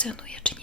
funkcjonuje, czy nie?